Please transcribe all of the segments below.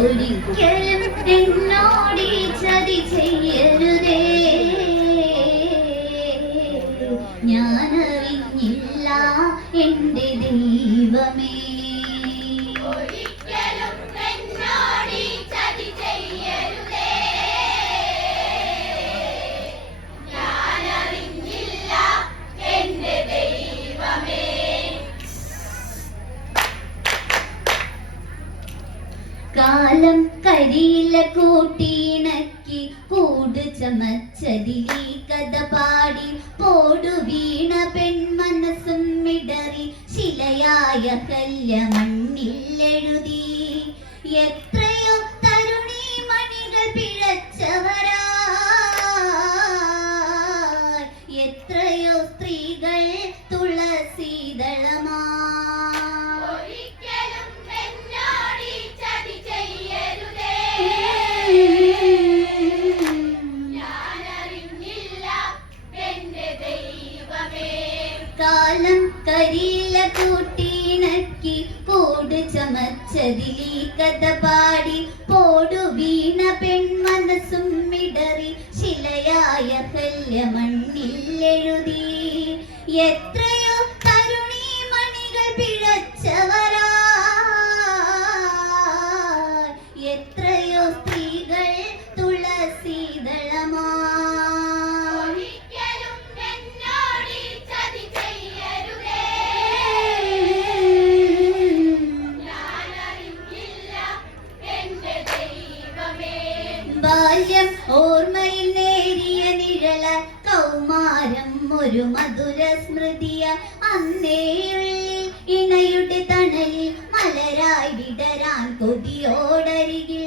ഒരിക്കലും എന്നോട് ചതി ചെയ്യരുത്. ചില കൂട്ടിയിണക്കി കൂട് ചമച്ചതിലീ കഥ പാടി. പോടു വീണ പെൺ പെൺമനസ്സും മിടറി ശിലയായ കല്യമൺ ചൂട് ചമച്ചതിലി കഥ പാടി. പോടു വീണ പെൺ മനസ്സും മിടറി ശിലയായ കല്യമണ്ണിൽ എഴുതി. എത്ര உயிரோடருகில்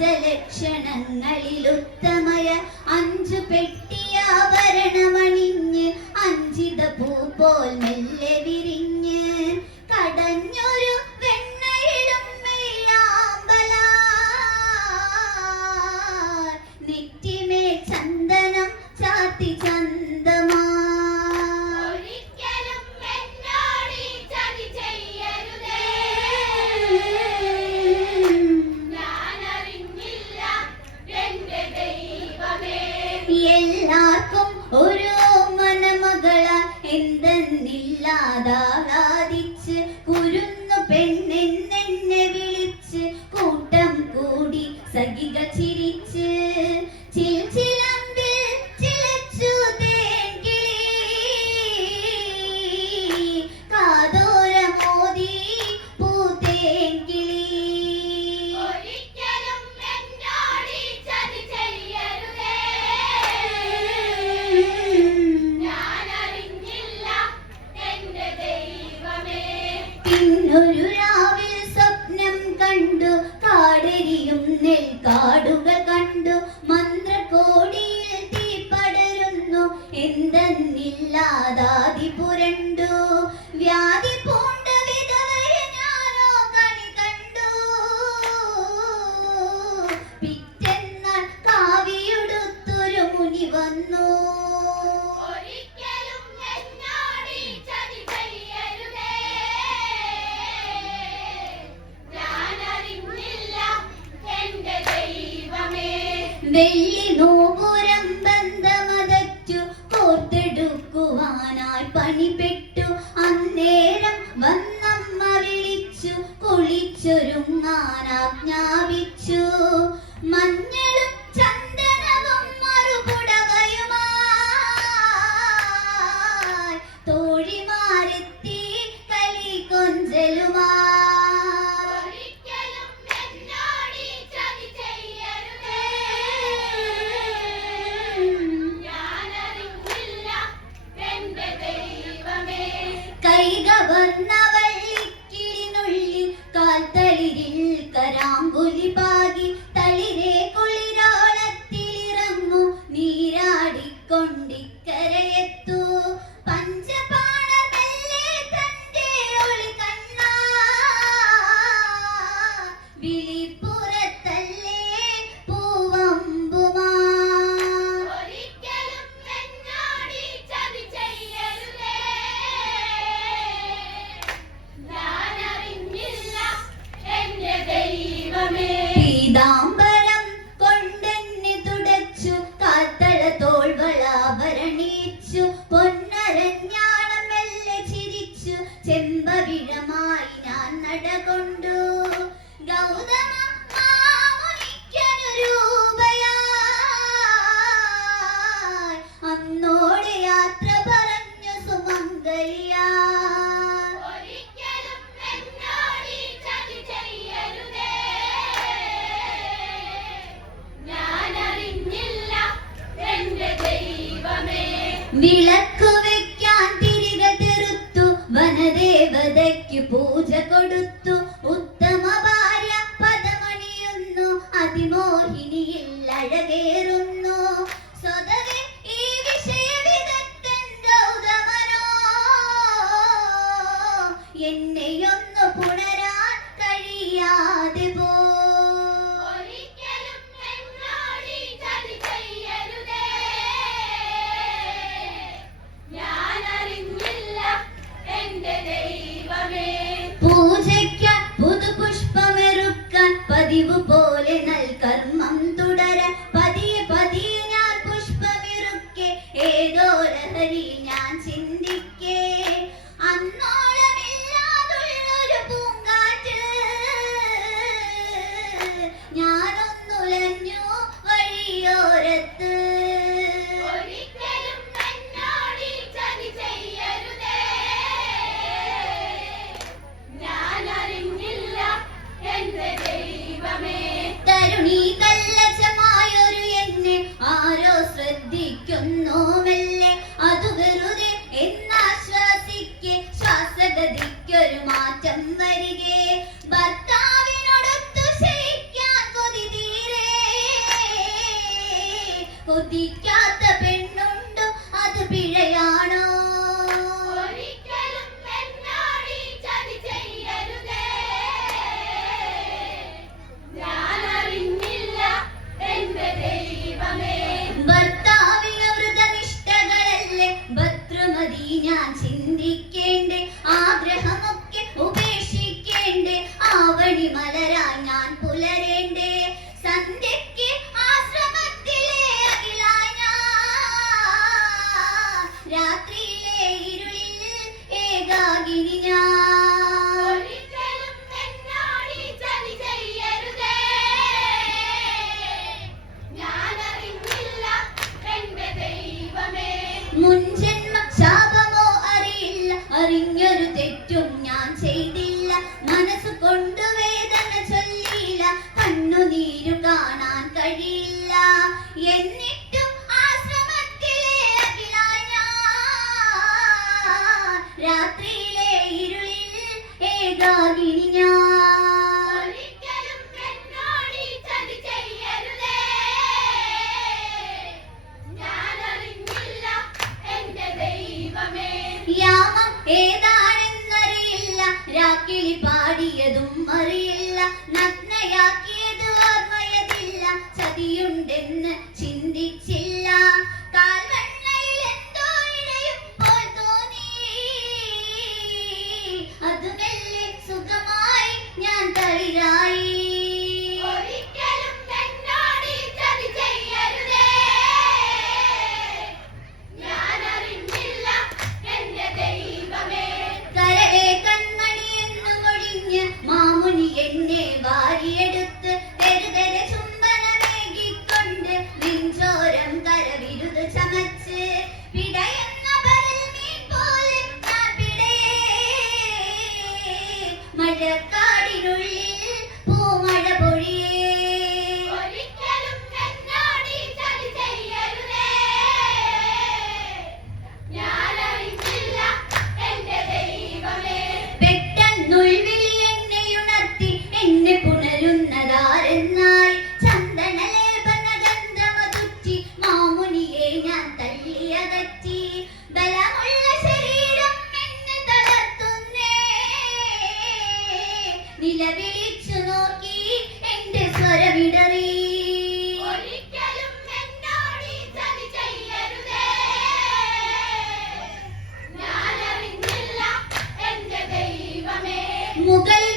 അഞ്ചലക്ഷണങ്ങളിലുത്തമയ അഞ്ചു പെട്ടിയാഭരണമണിഞ്ഞ് അഞ്ചിത പൂ പോൽ No, no, no. ആജ്ഞാപിച്ചു. വിളക്ക് വെക്കാൻ തിരികെ തെറുത്തു വനദേവതയ്ക്ക് പൂജ കൊടുത്തു. ഉത്തമ ഭാര്യ പദമണിയുന്നു അതിമോഹിനിയിൽ അഴകേറുന്നു. സ്വതവേ ഈ വിഷയ വിദഗ്ധൻ ആയൊരു എന്നെ ആരോ ശ്രദ്ധിക്കുന്നു മെല്ലെ അതു വെറുതെ എന്നാശ്വസിക്കെ ശ്വാസഗതിക്കൊരു മാറ്റം വരികേ. ഭർത്താവിനോടൊത്തു ശയിക്കാൻ കൊതി തീരെ. കൊതിക്കാത്ത പെണ്ണുണ്ടോ? അത് പിഴയ அறிஞர் മുകളിൽ